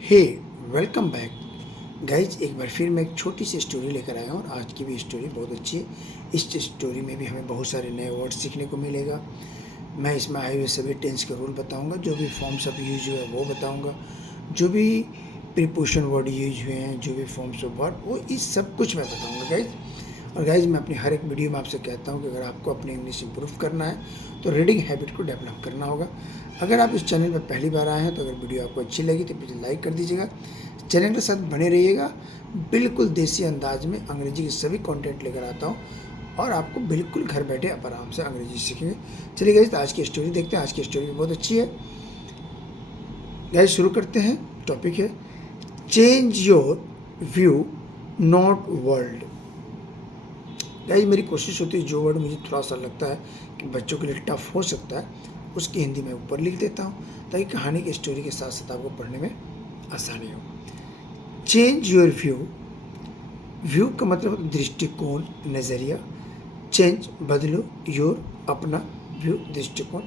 हे welcome back guys. एक बार फिर मैं एक छोटी सी स्टोरी लेकर आया हूँ और आज की भी स्टोरी बहुत अच्छी है। इस स्टोरी में भी हमें बहुत सारे नए वर्ड सीखने को मिलेगा। मैं इसमें आए हुए सभी टेंस के रूल बताऊंगा, जो भी फॉर्म्स ऑफ यूज हुए वो बताऊंगा, जो भी प्रीपोजिशन वर्ड यूज हुए हैं, जो भी फॉर्म्स ऑफ वर्ड, वो इस सब कुछ मैं बताऊंगा गाइज। और गाइज मैं अपनी हर एक वीडियो में आपसे कहता हूँ कि अगर आपको अपनी इंग्लिश इंप्रूव करना है तो रीडिंग हैबिट को डेवलप करना होगा। अगर आप इस चैनल पर पहली बार आए हैं तो अगर वीडियो आपको अच्छी लगी तो प्लीज़ लाइक कर दीजिएगा। चैनल के साथ बने रहिएगा। बिल्कुल देसी अंदाज में अंग्रेजी के सभी कंटेंट लेकर आता हूँ और आपको बिल्कुल घर बैठे आप आराम से अंग्रेजी सीखेंगे। चलिए गाइज, आज की स्टोरी देखते हैं। आज की स्टोरी भी बहुत अच्छी है। गाइज शुरू करते हैं। टॉपिक है change your view not world. Guys मेरी कोशिश होती है जो वर्ड मुझे थोड़ा सा लगता है कि बच्चों के लिए टफ हो सकता है उसकी हिंदी में ऊपर लिख देता हूँ ताकि कहानी की स्टोरी के साथ साथ आपको पढ़ने में आसानी हो। Change your view. व्यू का मतलब दृष्टिकोण, नज़रिया। चेंज बदलो, योर अपना, व्यू दृष्टिकोण।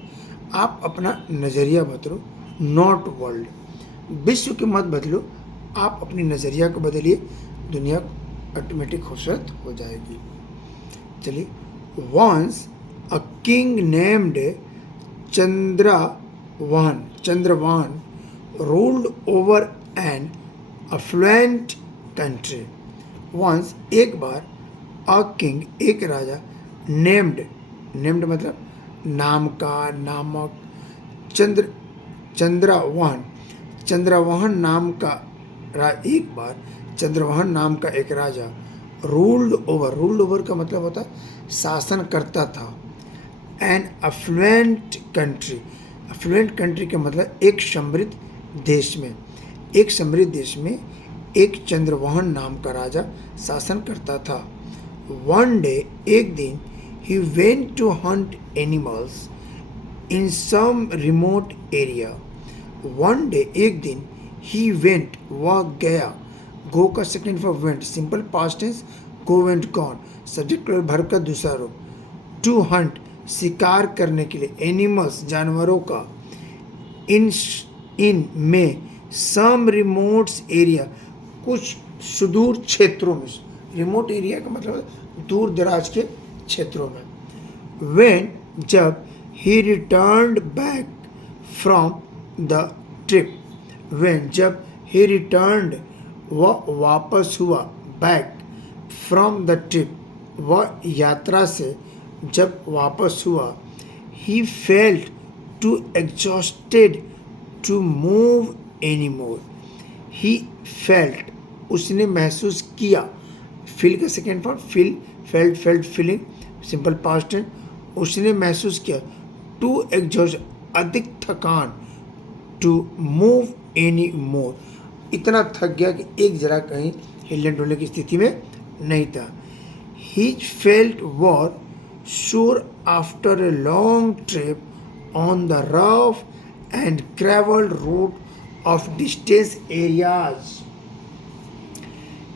आप अपना नज़रिया बदलो, नॉट वर्ल्ड। विश्व की मत बदलो, आप अपनी नज़रिया को बदलिए, दुनिया ऑटोमेटिक खूबसूरत हो जाएगी। चलिए। Once a king named Chandravan ruled over an affluent country. Once एक बार, a king एक राजा, named मतलब नाम का, नामक, चंद्रवाहन नाम का एक बार चंद्रवाहन नाम का एक राजा रूल्ड ओवर का मतलब होता है शासन करता था। एन अफ्लुएंट कंट्री का मतलब एक समृद्ध देश में एक चंद्रवाहन नाम का राजा शासन करता था। वन डे एक दिन, he went to hunt animals in some remote area. One day एक दिन, ही वेंट वह गया, गो का second for went, simple past tense, go went gone, subject verb का दूसरा रूप। टू हंट शिकार करने के लिए, एनिमल्स जानवरों का, इन में, सम रिमोट एरिया कुछ सुदूर क्षेत्रों में, रिमोट एरिया का मतलब दूर दराज के क्षेत्रों में। व्हेन जब, ही returned back from the trip, when जब, ही रिटर्न्ड वह वापस हुआ, बैक फ्रॉम द ट्रिप वह यात्रा से जब वापस हुआ, he felt too exhausted to move any more. He felt उसने महसूस किया, फील का second form, felt feeling, simple past tense, उसने महसूस किया, टू एग्जॉस्ट अधिक थकान, टू मूव एनी मोर इतना थक गया कि एक जरा कहीं हिलने डुलने की स्थिति में नहीं था। He felt war sore after a long trip on the rough and traveled route of distant areas.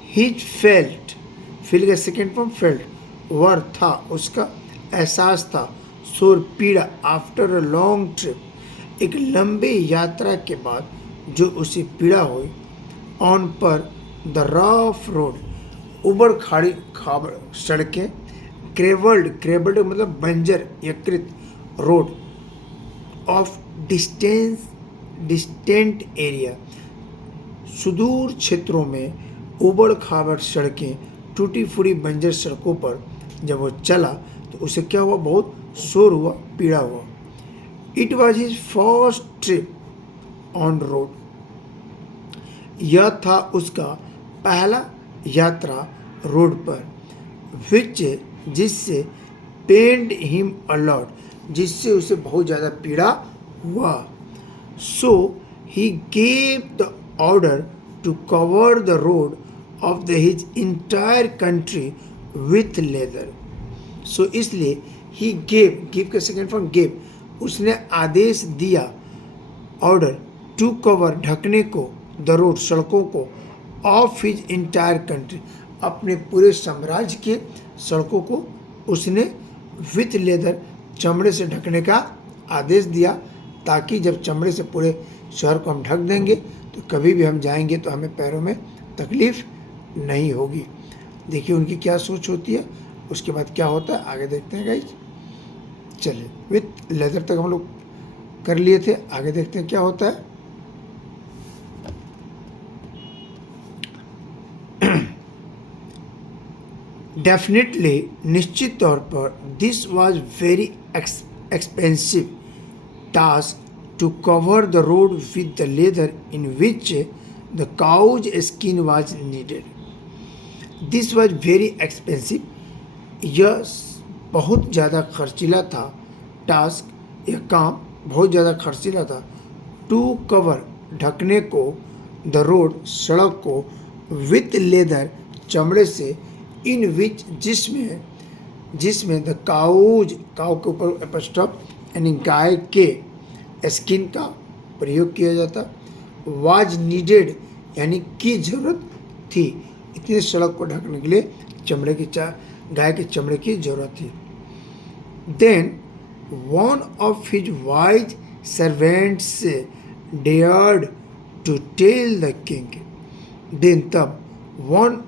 He felt, feel का second form felt, वर था उसका, एहसास था, sore पीड़ा, after a long trip एक लंबी यात्रा के बाद जो उसे पीड़ा हुई, on पर the rough road उबड़ खाड़ी सड़कें, क्रेवल्ड मतलब बंजर यकृत, रोड, ऑफ डिस्टेंट एरिया सुदूर क्षेत्रों में, उबड़ खाबड़ सड़कें, टूटी फूटी बंजर सड़कों पर जब वो चला तो उसे क्या हुआ, बहुत शोर हुआ, पीड़ा हुआ। It was his first trip on road, यह था उसका पहला यात्रा रोड पर, विच जिससे, पेंड हिम अलॉट जिससे उसे बहुत ज़्यादा पीड़ा हुआ। So he gave the order to cover the road of the his entire country with leather. So इसलिए ही गिव का सेकेंड फॉर्म गेव, उसने आदेश दिया, ऑर्डर टू कवर ढकने को, द रोड सड़कों को, ऑफ हिज इंटायर कंट्री अपने पूरे साम्राज्य के सड़कों को उसने विथ लेदर चमड़े से ढकने का आदेश दिया, ताकि जब चमड़े से पूरे शहर को हम ढक देंगे तो कभी भी हम जाएंगे तो हमें पैरों में तकलीफ़ नहीं होगी। देखिए उनकी क्या सोच होती है। उसके बाद क्या होता है आगे देखते हैं गाइज। चलिए, विथ लेदर तक हम लोग कर लिए थे, आगे देखते हैं क्या होता है। डेफिनेटली, निश्चित तौर पर, this was very expensive task to cover the road with the leather in which the cow's skin was needed. This was very expensive. यह बहुत ज़्यादा खर्चीला था। टास्क, यह काम बहुत ज़्यादा खर्चीला था। टू कवर, ढकने को, द रोड, सड़क को, विथ लेदर, चमड़े से, इन विच, जिसमें द काउज, काउ के ऊपर एपस्ट्रॉफ यानी गाय के स्किन का प्रयोग किया जाता। वाज नीडेड यानी की जरूरत थी। इतनी सड़क को ढकने के लिए चमड़े की गाय के चमड़े की जरूरत थी। Then one of his wise servants dared to tell the king. Then तब one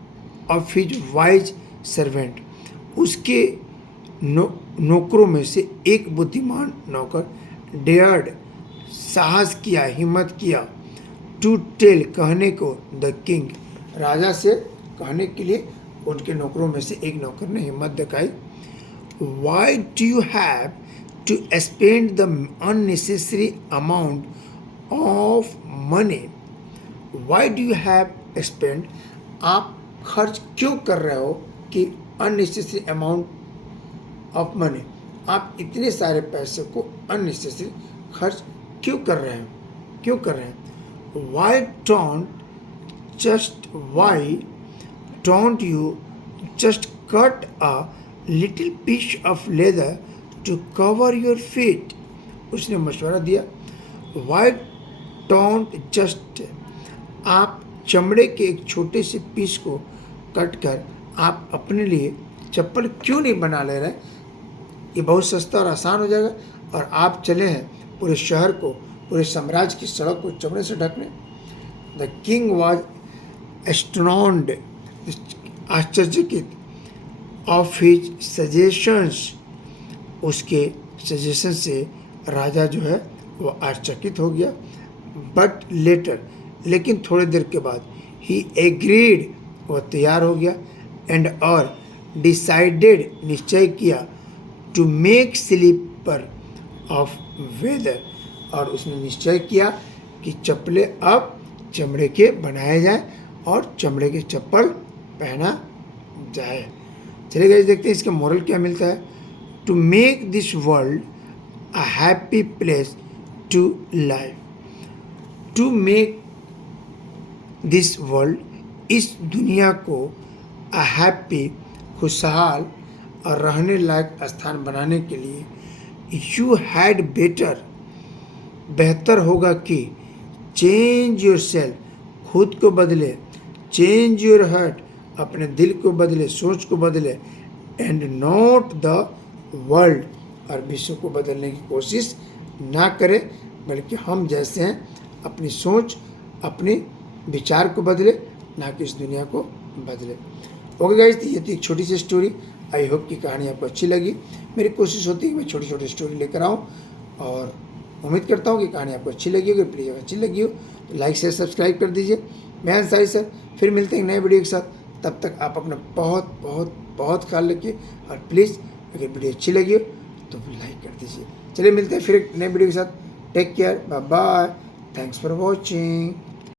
of his wise servant, उसके नौकरों में से एक बुद्धिमान नौकर, डेयर्ड साहस किया, हिम्मत किया, टू टेल कहने को, द किंग राजा से कहने के लिए उनके नौकरों में से एक नौकर ने हिम्मत दिखाई। Why do you have to spend the unnecessary amount of money. Why do you have spend, आप खर्च क्यों कर रहे हो कि अननेसेसरी अमाउंट ऑफ मनी, आप इतने सारे पैसे को अननेसेसरी खर्च क्यों कर रहे हैं। Why don't you just cut a little piece of leather to cover your feet. उसने मशवरा दिया। वाई डोंट जस्ट, आप चमड़े के एक छोटे से पीस को कट कर आप अपने लिए चप्पल क्यों नहीं बना ले रहे। ये बहुत सस्ता और आसान हो जाएगा और आप चले हैं पूरे शहर को, पूरे साम्राज्य की सड़क को चमड़े से ढकने। द किंग वॉज एस्टोन्ड, आश्चर्यचकित, ऑफ हिज सजेशंस, उसके सजेशन से राजा जो है वो आश्चर्यचकित हो गया। बट लेटर, लेकिन थोड़ी देर के बाद, ही एग्रीड, वह तैयार हो गया, एंड और डिसाइडेड, निश्चय किया, to make slipper of leather, और उसने निश्चय किया कि चप्पलें अब चमड़े के बनाए जाएं और चमड़े के चप्पल पहना जाए। चलिए गाइस देखते हैं इसका मोरल क्या मिलता है। To make this world a happy place to live. To make this world, इस दुनिया को, अ हैप्पी, खुशहाल और रहने लायक स्थान बनाने के लिए, यू हैड बेटर, बेहतर होगा कि, चेंज योर सेल्फ, खुद को बदले, चेंज योर हार्ट, अपने दिल को बदले, सोच को बदले, एंड नॉट द वर्ल्ड, और विश्व को बदलने की कोशिश ना करें, बल्कि हम जैसे हैं अपनी सोच, अपने विचार को बदले, ना कि इस दुनिया को बदले। ओके गाइस, ये थी एक छोटी सी स्टोरी। आई होप कि कहानी आपको अच्छी लगी। मेरी कोशिश होती है कि मैं छोटी छोटी स्टोरी लेकर आऊँ और उम्मीद करता हूँ कि कहानी आपको अच्छी लगी होगी। प्लीज़ अगर अच्छी लगी हो तो लाइक शेयर सब्सक्राइब कर दीजिए। मैं अंसारी सर फिर मिलते हैं नए वीडियो के साथ। तब तक आप अपना बहुत बहुत बहुत ख्याल रखिए और प्लीज़ अगर वीडियो अच्छी लगी हो तो लाइक कर दीजिए। चलिए मिलते हैं फिर एक नए वीडियो के साथ। Take care, bye bye, thanks for watching.